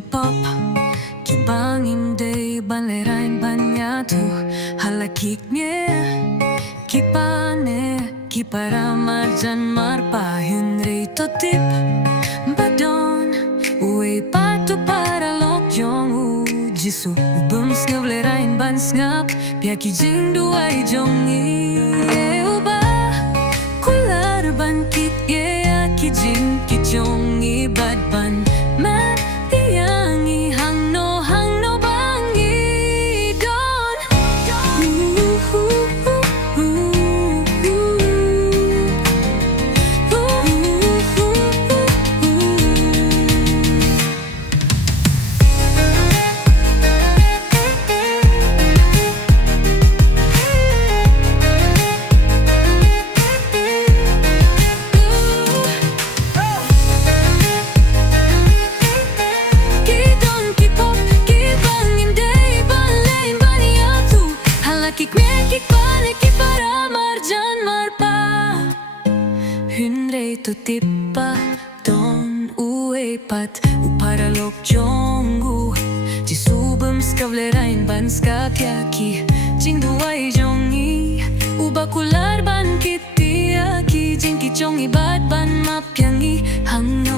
pop Kibangin day banlerain banyatu Halakik nye Kipane Kipara marjan marpa Henry totip Badon Uwe patu paralok jong U Jisu Bums ngavlerain ban ngap Pia kijing duai jongi Uba Kular ban kit ye kijing kijongi bad ban mat tiangi hangno bangi don Henry totippa don uepat U paralok jongu Jisu bums kavlerain ban skapiaki Jing duai jongi U bakular ban kitiaki Jing ki jongi bad ban mapyangi Hangno